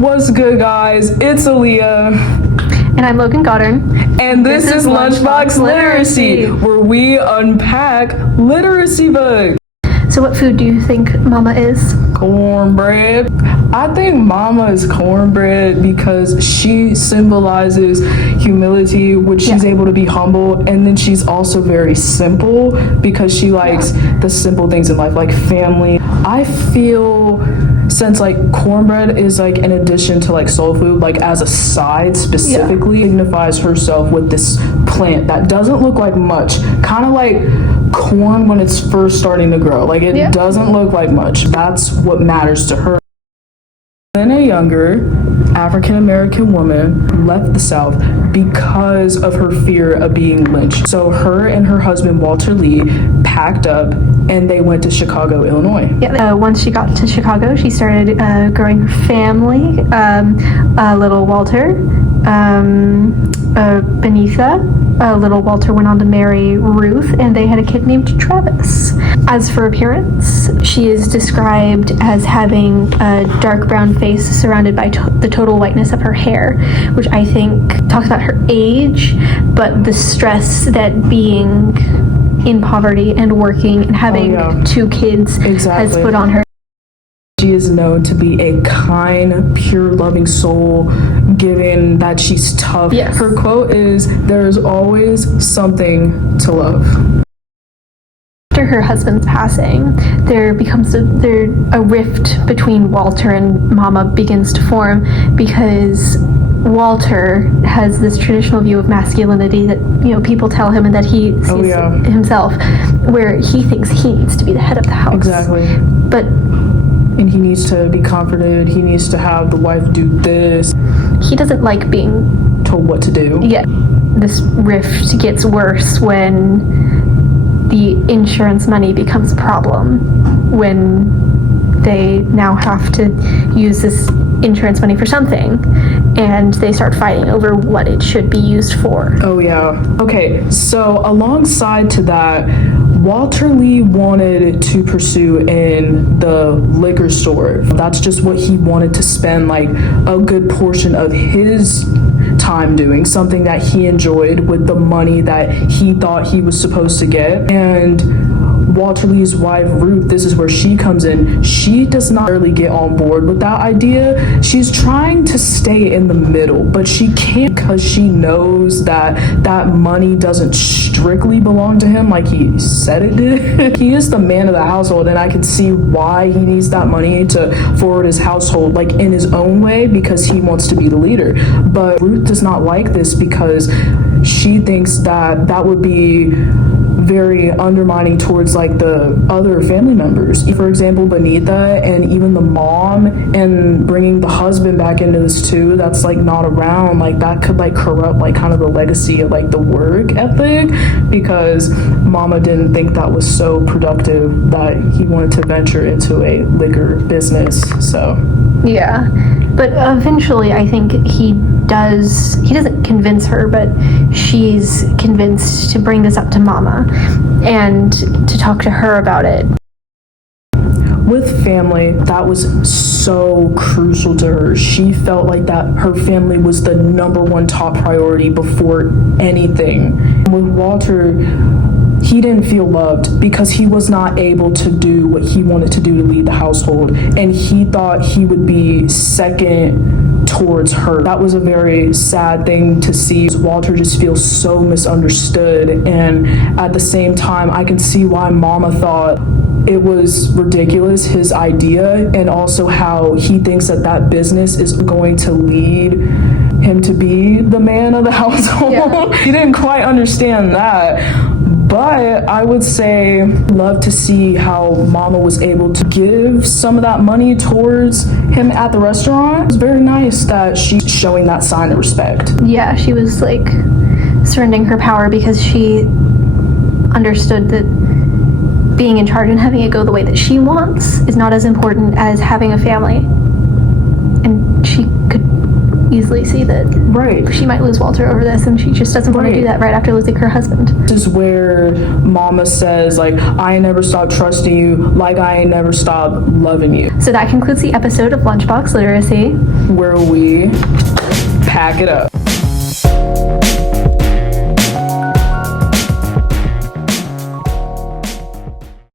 What's good, guys? It's Aaliyah. And I'm Logan Goddard. And this is Lunchbox Literacy, where we unpack literacy books. So what food do you think Mama is? Cornbread. I think Mama is cornbread because she symbolizes humility, which she's able to be humble, and then she's also very simple because she likes the simple things in life, like family. I feel since like cornbread is like an addition to like soul food, like as a side specifically, signifies herself with this plant that doesn't look like much, kind of like corn when it's first starting to grow. Like it doesn't look like much. That's what matters to her. Then a younger African-American woman left the South because of her fear of being lynched. So her and her husband, Walter Lee, packed up and they went to Chicago, Illinois. Once she got to Chicago, she started growing her family. Little Walter, Benitha. Little Walter went on to marry Ruth, and they had a kid named Travis. As for appearance, she is described as having a dark brown face surrounded by the total whiteness of her hair, which I think talks about her age, but the stress that being in poverty and working and having two kids has put on her. She is known to be a kind, pure, loving soul, given that she's tough. Yes. Her quote is, "There's always something to love." After her husband's passing, there becomes a rift between Walter and Mama begins to form because Walter has this traditional view of masculinity that people tell him and that he sees himself, where he thinks he needs to be the head of the house. Exactly. And he needs to be comforted. He needs to have the wife do this. He doesn't like being told what to do. Yeah. This rift gets worse when the insurance money becomes a problem, when they now have to use this insurance money for something, and they start fighting over what it should be used for. Okay, so alongside to that, Walter Lee wanted to pursue in the liquor store. That's just what he wanted to spend like a good portion of his time doing, something that he enjoyed with the money that he thought he was supposed to get. And Walter Lee's wife, Ruth, this is where she comes in. She does not really get on board with that idea. She's trying to stay in the middle, but she can't because she knows that that money doesn't strictly belong to him like he said it did. He is the man of the household, and I can see why he needs that money to forward his household like in his own way because he wants to be the leader. But Ruth does not like this because she thinks that that would be very undermining towards like the other family members. For example, Benitha and even the mom, and bringing the husband back into this too, that's like not around, like that could like corrupt like kind of the legacy of like the work ethic, because Mama didn't think that was so productive that he wanted to venture into a liquor business. So yeah, but eventually I think he doesn't convince her, but she's convinced to bring this up to Mama and to talk to her about it. With family, that was so crucial to her. She felt like that her family was the number one top priority before anything. With Walter, he didn't feel loved because he was not able to do what he wanted to do to lead the household, and he thought he would be second towards her. That was a very sad thing to see. Walter just feels so misunderstood, and at the same time I can see why Mama thought it was ridiculous, his idea, and also how he thinks that that business is going to lead him to be the man of the household. He didn't quite understand that. But I would say, love to see how Mama was able to give some of that money towards him at the restaurant. It was very nice that she's showing that sign of respect. Yeah, she was like surrendering her power because she understood that being in charge and having it go the way that she wants is not as important as having a family. And she could easily see that she might lose Walter over this, and she just doesn't want to do that right after losing her husband. This is where Mama says, like, I ain't never stopped trusting you, like I ain't never stopped loving you. So that concludes the episode of Lunchbox Literacy. where we pack it up.